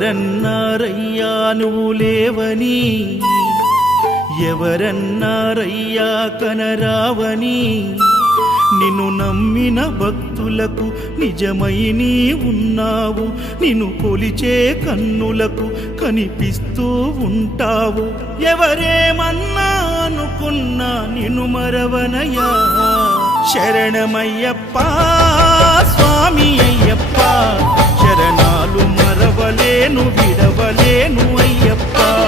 ఎవరన్నారయ్యా నువ్వు లేవని? ఎవరన్నారయ్యా కనరావని? నిన్ను నమ్మిన భక్తులకు నిజమై నీ ఉన్నావు నిన్ను కొలిచే కన్నులకు కనిపిస్తూ ఉంటావు. ఎవరేమన్నా అనుకున్నా నిన్ను మరవనయా శరణమయ్యప్ప! విడవలేను అయ్యప్పా.